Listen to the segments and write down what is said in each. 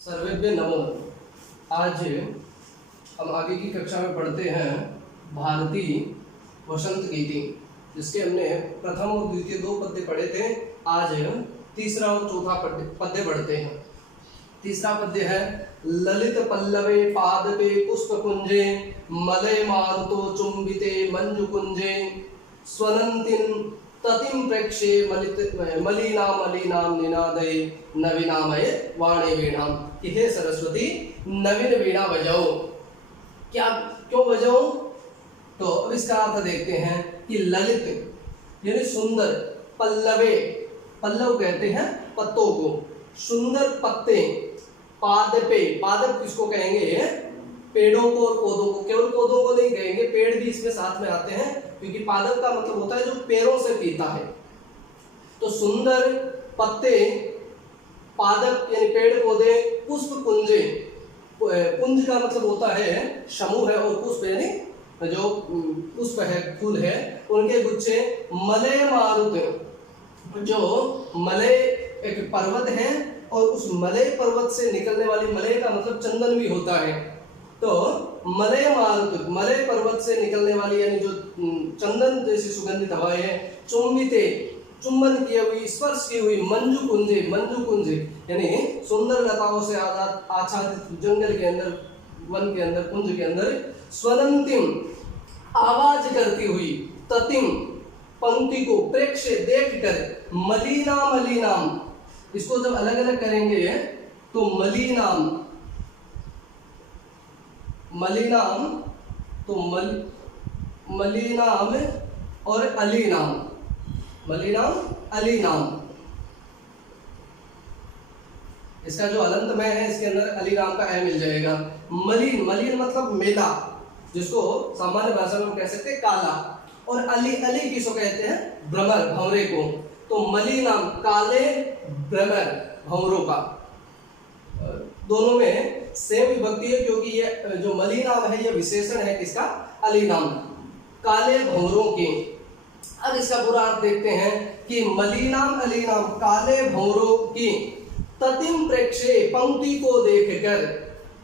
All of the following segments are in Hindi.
सर्वेभ्य नमो नमः। आज हम आगे की कक्षा में पढ़ते हैं भारतीय वसंत गीति, जिसके हमने प्रथम और द्वितीय दो पद्य पढ़े थे। आज तीसरा और चौथा पद्य पढ़ते हैं। तीसरा पद्य है ललित पल्लवे पादपे पुष्पकुंजे मलय मारुतो चुंबिते मंजुकुंजे स्वनंतिन ततिं प्रेक्षे मलिना मलिनाम निनादे नवीनामय वाणी वीणाम कि हे सरस्वती नवीन वीणा बजाओ। क्या क्यों बजाओ? तो अब इसका अर्थ देखते हैं कि ललित यानी सुंदर, पल्लवे पल्लव कहते हैं पत्तों को, सुंदर पत्ते, पादपे पादप किसको कहेंगे? पेड़ों को और पौधों को। केवल पौधों को नहीं कहेंगे, पेड़ भी इसमें साथ में आते हैं, क्योंकि पादप का मतलब होता है जो पेड़ों से पीता है। तो सुंदर पत्ते, पादप यानी पेड़ पौधे, पुष्प कुंजे, कुंज का मतलब होता है समूह है, और पुष्प यानी जो पुष्प है, फूल है, उनके गुच्छे, मलय मारुत जो मलय एक पर्वत है, और उस मलय पर्वत से निकलने वाली, मलय का मतलब चंदन भी होता है, तो मलय मारुत मलय पर्वत से निकलने वाली यानी जो चंदन जैसी सुगंधित हवाएं है, चुंबिते चुंबन किए हुई, स्पर्श की हुई, मंजू कुंजे यानी सुंदर लताओं से आच्छादित जंगल के अंदर, वन के अंदर, कुंज के अंदर, स्वनंतिम आवाज करती हुई, ततिम पंक्ति को, प्रेक्षे देख कर, मलिनाम इसको जब अलग अलग करेंगे तो मलिनाम तो मलिनाम और अलीनाम, अलीनाम इसका जो अलंत में है, इसके अंदर अलीनाम का है मिल जाएगा। मलिन मतलब मेला, जिसको सामान्य भाषा में हम कह सकते हैं काला, और अली किसको कहते हैं? भ्रमर, भंवरे को। तो मलिनाम काले भ्रमर, भंवरों का। दोनों में सेम विभक्ति है, क्योंकि ये जो मलिनाम है ये विशेषण है किसका? अलीनाम, काले भंवरों के। अब इसका पूरा अर्थ देखते हैं कि मलिनाम अलीनाम काले भंवरों की, ततिम प्रेक्षे पंक्ति को देखकर,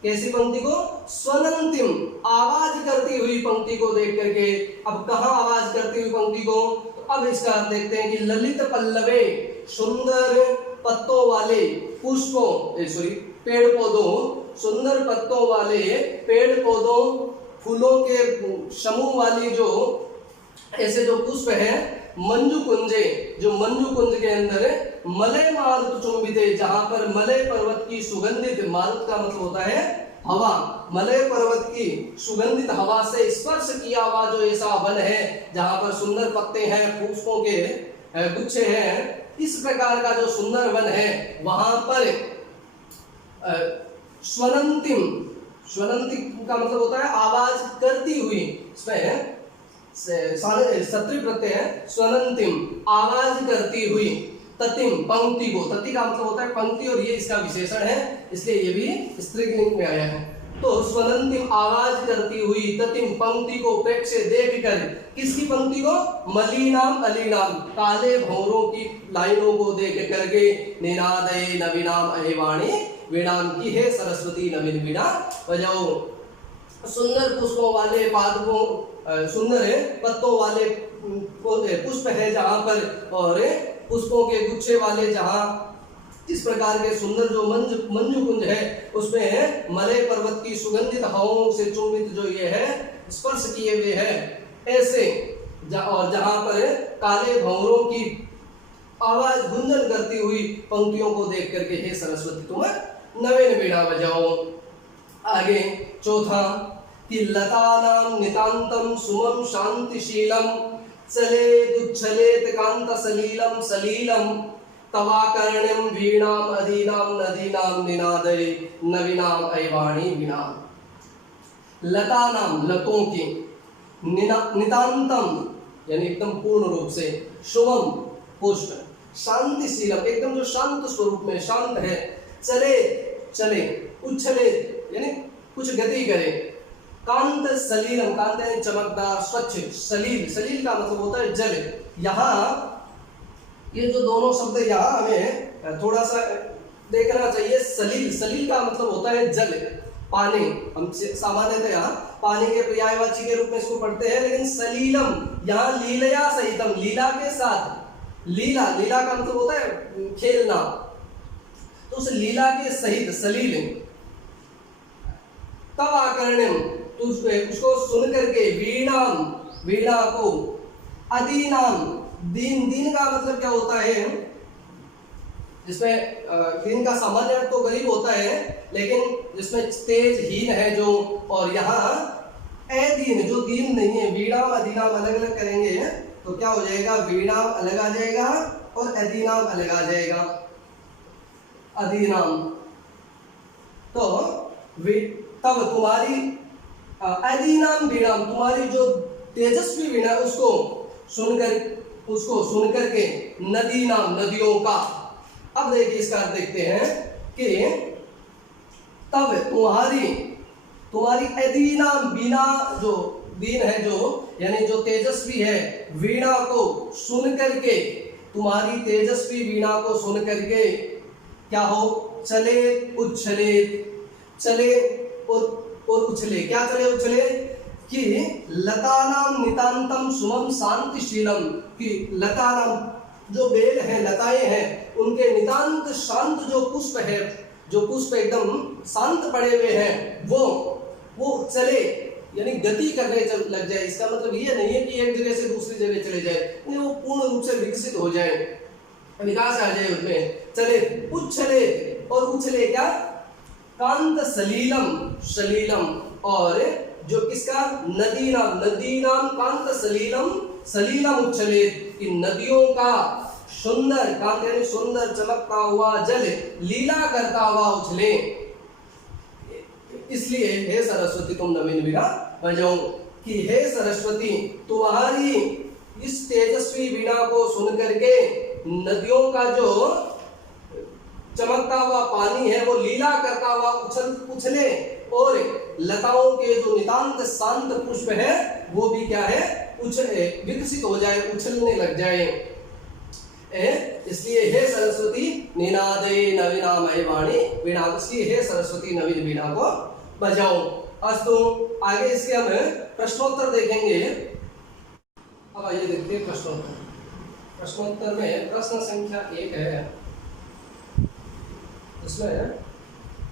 कैसी पंक्ति को? स्वनंतिम आवाज करती हुई पंक्ति को देख करके। अब कहाँ आवाज करती हुई पंक्ति को? तो अब इसका अर्थ देखते हैं कि ललित पल्लवे सुंदर पत्तों वाले पुष्पों पेड़ पौधों, सुंदर पत्तों वाले पेड़ पौधों, फूलों के समूह वाली जो ऐसे जो पुष्प है, मंजू कुंजे जो मंजू कुंज के अंदर, मलय मारुत चुंबिते जहां पर मलय पर्वत की सुगंधित, मारुत का मतलब होता है हवा, मलय पर्वत की सुगंधित हवा से स्पर्श किया हुआ जो ऐसा वन है जहां पर सुंदर पत्ते हैं, पुष्पों के गुच्छे हैं, इस प्रकार का जो सुंदर वन है, वहां पर स्वनंतिम का मतलब होता है आवाज करती हुई, इसमें सत्री प्रत्यय है, स्वनंतिम आवाज करती हुई, ततिम पंक्ति को, तति का मतलब होता है पंक्ति, और ये इसका विशेषण है, इसलिए ये भी स्त्रीलिंग में आया है। तो स्वनंतिम आवाज करती हुई, ततिम पंक्ति को, प्रेक्षे देख कर, किसकी पंक्ति को? मलिनाम अलीनाम काले भंवरों की लाइनों को देख करके, निनादे नवीनाम अहिवाणी वीणाम की हे सरस्वती नवीन वीणा बजाओ। सुंदर पुष्पों वाले पादपों, सुंदर पत्तों वाले पुष्प है जहां पर, और पुष्पों के गुच्छे वाले जहां, इस प्रकार के सुंदर जो मंजू कुंज है, उसमें मलय पर्वत की सुगंधित हवाओं से चुंबित जो ये है, स्पर्श किए हुए है ऐसे, और जहां पर काले भंवरों की आवाज गुंजन करती हुई पंक्तियों को देख करके हे सरस्वती तुम नवीन वीणा बजाओ। आगे चौथा कि लतानां नितांतम सुमम शांतिशीलम चलेदुच्छलेत कांत सलीलम तवाकर्ण्यम वीणाम अधीनाम नदीनाम निनादे नवीनाम अहिवाणी वीणाम। लतानाम लतों की, नितांतम यानी एकदम पूर्ण रूप से, शुभम पुष्प, शांतिशीलम एकदम जो शांत स्वरूप में शांत है, चले उच्छले यानी कुछ गति करे, कांत सलीलम, कांत यानी चमकदार स्वच्छ, सलील का मतलब होता है जल। यहाँ ये जो दोनों शब्द यहाँ हमें थोड़ा सा देखना चाहिए। सलील, सलील का मतलब होता है जल, पानी। हम सामान्यतः यहाँ पानी के पर्यायवाची के रूप में इसको पढ़ते हैं, लेकिन सलीलम यहाँ लीलया सहितम, लीला के साथ। लीला, लीला का मतलब होता है खेलना, तो उस लीला के सहित सलील। तब आकर्ण्यम, तो उसको सुन करके, वीणाम, वीणा को, अदीनाम, दीन, दीन का मतलब क्या होता है, जिसमें दीन का सामान्य अर्थ तो गरीब होता है, लेकिन जिसमें तेज हीन है जो, और यहाँ अदीन जो दीन नहीं है। वीणाम अदीनाम अलग अलग करेंगे तो क्या हो जाएगा, वीणाम अलग आ जाएगा और अदीनाम अलग आ जाएगा, अदीनाम। तो तब तुम्हारी अदीनाम वीणाम, तुम्हारी जो तेजस्वी वीणा उसको सुन करके नदी नाम, नदियों का। अब देखिए इसका अर्थ देखते हैं कि तब तुम्हारी अदीनाम, वीणा जो दीन है जो, यानी जो तेजस्वी है, वीणा को सुन करके, तुम्हारी तेजस्वी वीणा को सुन करके क्या हो, चले उछले, चले और उछले, क्या चले उछले, कि लतानाम नितांतम सुमम शांतिशीलम, कि लतानाम जो बेल है, लताएं हैं, उनके नितांत शांत जो पुष्प है, जो पुष्प एकदम शांत पड़े हुए हैं, वो चले, यानी गति करने लग जाए। इसका मतलब ये नहीं है कि एक जगह से दूसरी जगह चले जाए, वो पूर्ण रूप से विकसित हो जाए, विकास आ जाए उनमें। चले उछले, और उछले क्या, कांत सलीलम, सलीलम, और जो किसका, नदी नाम, नदी नाम कांत सलीलम, सलीलम उछले, कि नदियों का सुंदर, कांत यानी सुंदर चमकता हुआ जल लीला करता हुआ उछले। इसलिए हे सरस्वती तुम नवीन वीणा बजाओ, कि हे सरस्वती तुम्हारी इस तेजस्वी वीणा को सुन करके नदियों का जो चमकता हुआ पानी है वो लीला करता हुआ उछले, और लताओं के जो नितांत शांत पुष्प है वो भी क्या है, उछले, विकसित हो जाए, उछलने लग जाए। इसलिए हे सरस्वती निनादे नवीनामय वाणी वीणा, इसलिए हे सरस्वती नवीन वीणा को बजाओ। अस्तु, आगे इसके हम प्रश्नोत्तर देखेंगे। अब आइए देखते हैं प्रश्नोत्तर। प्रश्नोत्तर में प्रश्न संख्या 1 है, इसमें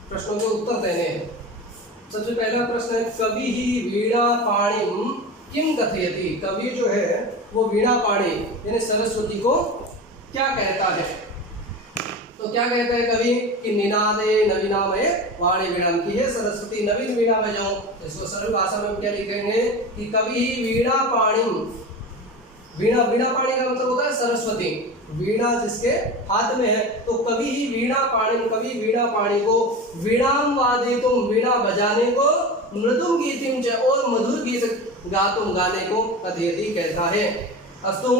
प्रश्नों के उत्तर देने हैं। सबसे पहला प्रश्न है, कवि ही वीणा पाणिम किम कथयति, कवि जो है वो वीणा पाणी यानी सरस्वती को क्या कहता है। तो क्या कहता है कवि, कि निनादे नवीनामय वाणी वीणाम, की है सरस्वती नवीन वीणा बजाओ। इसको सरल भाषा में हम क्या लिखेंगे, कि कवि ही वीणा पाणिम, वीणा, वीणा पाणी का मतलब होता है सरस्वती, वीणा जिसके हाथ में है, तो कवि ही वीणा पाणी, कवि वीणा पाणी को वीणाम वादितुम, वीणा बजाने को, मृदुम गीतिम च, और मधुर गीत गातुम, गाने को कथयति कहता है। अस्तु,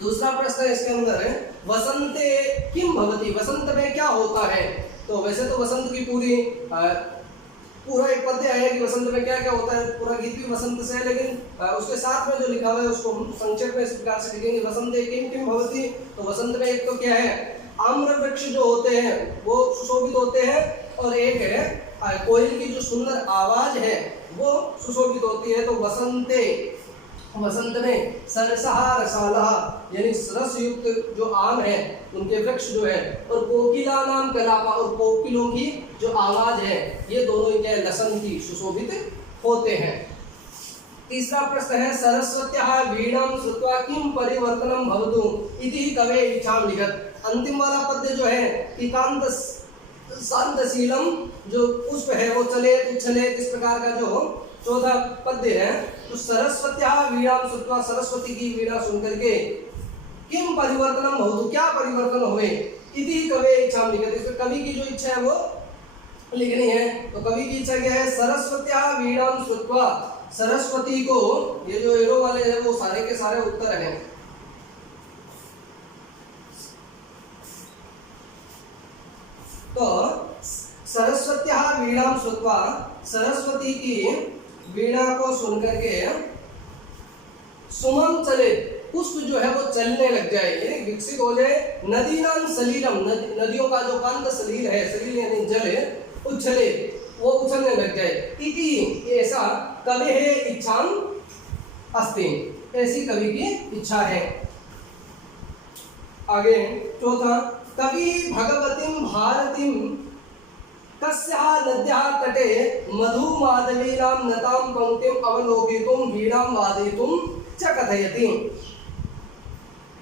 दूसरा प्रश्न इसके अंदर है, वसंते किम भवति, वसंत में क्या होता है। तो वैसे तो वसंत की पूरा एक पद्य है कि वसंत में क्या क्या होता है, पूरा गीत भी वसंत से है, लेकिन उसके साथ में जो लिखा हुआ है उसको हम संक्षेप में इस प्रकार से लिखेंगे, वसंते किम किम भवति। तो वसंत में एक तो क्या है, आम्र वृक्ष जो होते हैं वो सुशोभित होते हैं, और एक है कोयल की जो सुंदर आवाज है वो सुशोभित होती है। तो वसंते, वसंत में सरसहा रसालहा, यानी रस युक्त जो आम है उनके वृक्ष जो है, और कोकिला नाम कलापा, और कोकिलों की जो आवाज है, ये दोनों क्या लसन की सुशोभित होते हैं। तीसरा प्रश्न है, सरस्वत्याः वीणां श्रुत्वा किम परिवर्तनम भवतु इति कवे इच्छाम लिखत। अंतिम वाला पद्य जो है कि कांत शांतशीलम, जो पुष्प है वो चले उछले, इस प्रकार का जो 14 पद्य है। तो सरस्वत्याः वीणां श्रुत्वा, सरस्वती की वीणा सुन करके किम परिवर्तनम भवतु, क्या परिवर्तन हुए, इति कवे इच्छाम लिखत। इसमें कवि की जो इच्छा है वो लिखनी है। तो कवि की इच्छा क्या है, सरस्वत्याः वीणां श्रुत्वा, सरस्वती को, ये जो एरो वाले हैं वो सारे के सारे उत्तर हैं। तो सरस्वत्याः वीणां श्रुत्वा, सरस्वती की वीणा को सुन करके सुमम चले, पुष्प जो है वो चलने लग जाए, यानी विकसित हो जाए। नदीनां सलीलम, नदियों का जो कांत सलील है, सलील यानी जल है, उछले, वो उछलने लग जाए। इति, ऐसा कवि है इच्छाम अस्ति, ऐसी कवि की इच्छा है। आगे चौथा, कवि भगवतीं भारतीं कस्याः नद्याः तटे मधुमाधवीनां नतां पंक्तिं अवलोकितुं वीणां वादयितुं च कथयति।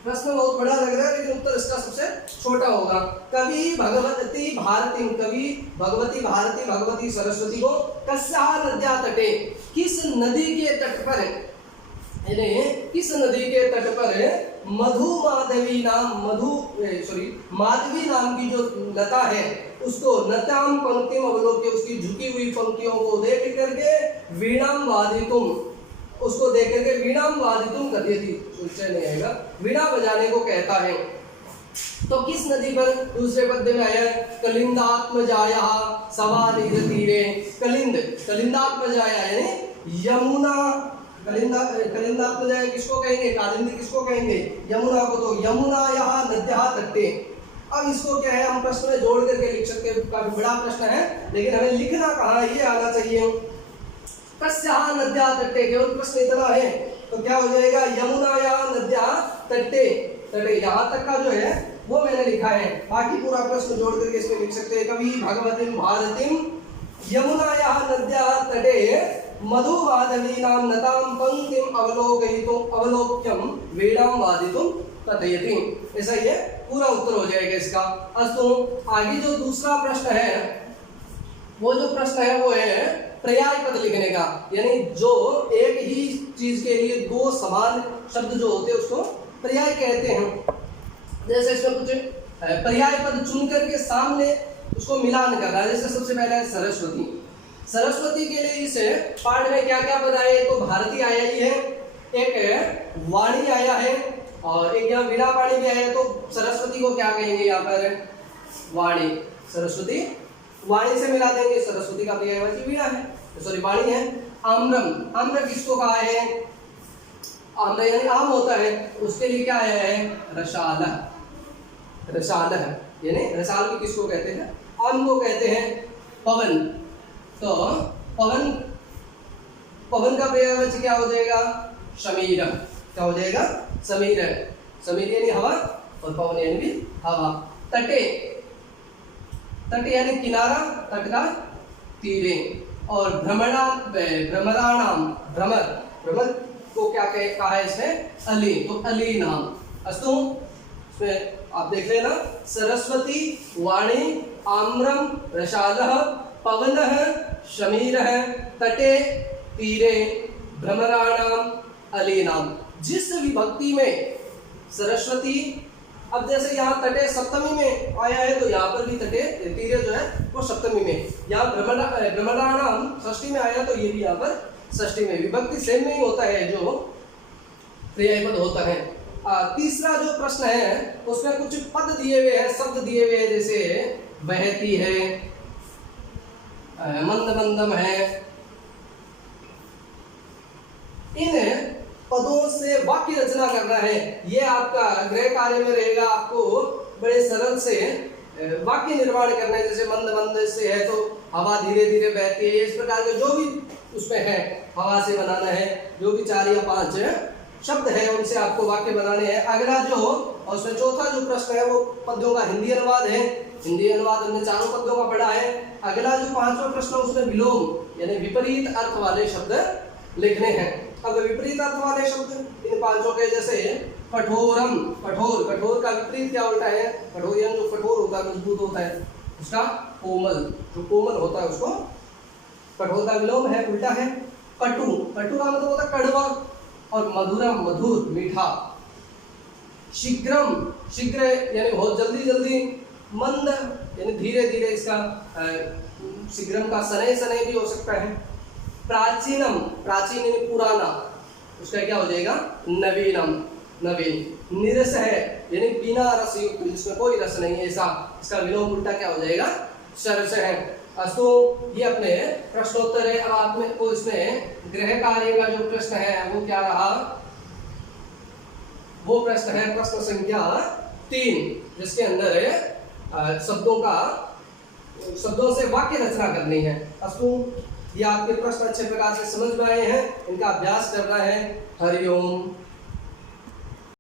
प्रश्न बहुत बड़ा लग रहा है लेकिन उत्तर इसका सबसे छोटा होगा। कवि भगवती भारती, कवि भगवती भारती, भगवती सरस्वती को कस्याः नद्याः तटे, किस नदी के तट पर, यानी किस नदी के तट पर माधवी नाम की जो लता है उसको नताम पंक्तिम अवलोक्य, उसकी झुकी हुई पंक्तियों को देख करके वीणाम वादितुम, उसको देख करके वीणाम वादितुम कथयति, उच्चारण नहीं आएगा, वीणा बजाने को कहता है। तो किस नदी पर? दूसरे पद्य में आया कलिंदात्मजाया सवानिध तीरे, कलिंदात्मजाया यानी यमुना, कलिंदात्मजाया किसको कहेंगे? कालिंदी किसको कहेंगे? यमुना को। तो यमुना यहाँ नद्याः तटे। अब इसको क्या है, हम प्रश्न में जोड़ करके लिख सकते हैं, काफी बड़ा प्रश्न है लेकिन हमें लिखना कहाँ, ये आना चाहिए। कस्याः नद्याः तटे, केवल प्रश्न इतना है तो क्या हो जाएगा, यमुना यहाँ नद्याः तटे, तटे यहाँ तक का जो है वो मैंने लिखा है, बाकी पूरा प्रश्न जोड़ करके इसमें लिख सकते हैं। कवि भगवतीं भारतीं यमुनायाः नद्याः तटे मधुमाधवीनां नतां पंक्तिं अवलोक्यं वीणां वादितुं कथयति। ऐसा ये पूरा उत्तर हो जाएगा इसका। अस्तु, आगे जो दूसरा प्रश्न है, वो जो प्रश्न है वो है पर्याय पद लिखने का, यानी जो एक ही चीज के लिए दो समान शब्द जो होते हैं उसको पर्याय कहते हैं। जैसे इसमें कुछ पर्याय पद चुन करके सामने उसको मिलान करना है। जैसे सबसे पहला है सरस्वती। सरस्वती के लिए इस पाठ में क्या क्या पद आए? तो भारती आया ही है, एक वाणी आया है और एक यहाँ वीणा वाणी भी आया है। तो सरस्वती को क्या कहेंगे यहाँ पर? वाणी। सरस्वती वाणी से मिला देंगे, सरस्वती का पर्यायवाची वीणा है, सॉरी वाणी है। आम्रम, आम्र किसको कहा है? आम्र यानी आम होता है, उसके लिए क्या आया है? रसाल। रसाल यानी रसाल भी किसको कहते हैं? आम को कहते हैं। पवन, तो पवन, पवन का पर्यायवाची क्या हो जाएगा? शमीर। क्या हो जाएगा? समीर। समीर यानी हवा और पवन यानी भी हवा। तटे, तट यानी किनारा, तट का तीरे। और भ्रमराणाम, भ्रमर, भ्रमर को क्या कहा है इसमें? अली, तो अली नाम। अस्तु, इसमें आप देख लेना, सरस्वती, वाणी, आम्रम, रसालः, पवनः, शमीरः, तटे, तीरे, भ्रमराणाम, अली नाम। जिस विभक्ति में सरस्वती, अब जैसे यहाँ तटे सप्तमी में आया है तो यहाँ पर भी तटे, तीरे जो है वो सप्तमी में। यहाँ भ्रमराणाम षष्ठी में आया तो ये भी यहाँ पर षष्ठी में। विभक्ति सेम नहीं होता है जो पर्यायपद होता है। तीसरा जो प्रश्न है उसमें कुछ पद दिए हुए हैं, शब्द दिए हुए हैं, जैसे बहती है, मंद मंदम है। इन पदों से वाक्य रचना करना है, ये आपका गृह कार्य में रहेगा। आपको बड़े सरल से वाक्य निर्माण करना है। जैसे मंद मंद से है तो हवा धीरे धीरे बहती है, इस प्रकार के जो भी उसमें है हवा से बनाना है। जो भी 4 या 5 शब्द है उनसे आपको वाक्य बनाने हैं। अगला जो, और उसमें चौथा जो प्रश्न है वो पद्यों का हिंदी अनुवाद है। हिंदी अनुवाद हमने 4 पद्यों का पढ़ा है। अगला जो 5वां प्रश्न उसमें विलोम यानी विपरीत अर्थ वाले शब्द लिखने हैं। अब विपरीत अर्थ वाले शब्द इन 5 के, जैसे कठोरम, कठोर, कठोर का विपरीत क्या उल्टा है? कठोर यानी जो कठोर होता है, मजबूत होता है, उसका कोमल, जो कोमल होता है उसको कठोर का विलोम है, उल्टा है। कटु, कटु का मतलब होता है कड़वा, और मधुरम, मधुर, मीठा। शीघ्रम, शीघ्र यानी बहुत जल्दी जल्दी। मंद यानी धीरे धीरे, इसका शीघ्रम का सनय, सनय भी हो सकता है। प्राचीनम, प्राचीन यानी पुराना, उसका क्या हो जाएगा? नवीनम, नवीन। निरस है यानी बिना रस युक्त, जिसमें कोई रस नहीं है, ऐसा, इसका विलोम उल्टा क्या हो जाएगा? सरस है। अस्तु, ये अपने प्रश्नोत्तर है। अब आपने को इसमें गृह कार्य का जो प्रश्न है वो क्या रहा? वो प्रश्न है प्रश्न संख्या 3, जिसके अंदर शब्दों से वाक्य रचना करनी है। अस्तु, ये आपके प्रश्न अच्छे प्रकार से समझ में आए हैं, इनका अभ्यास करना है। हरिओम।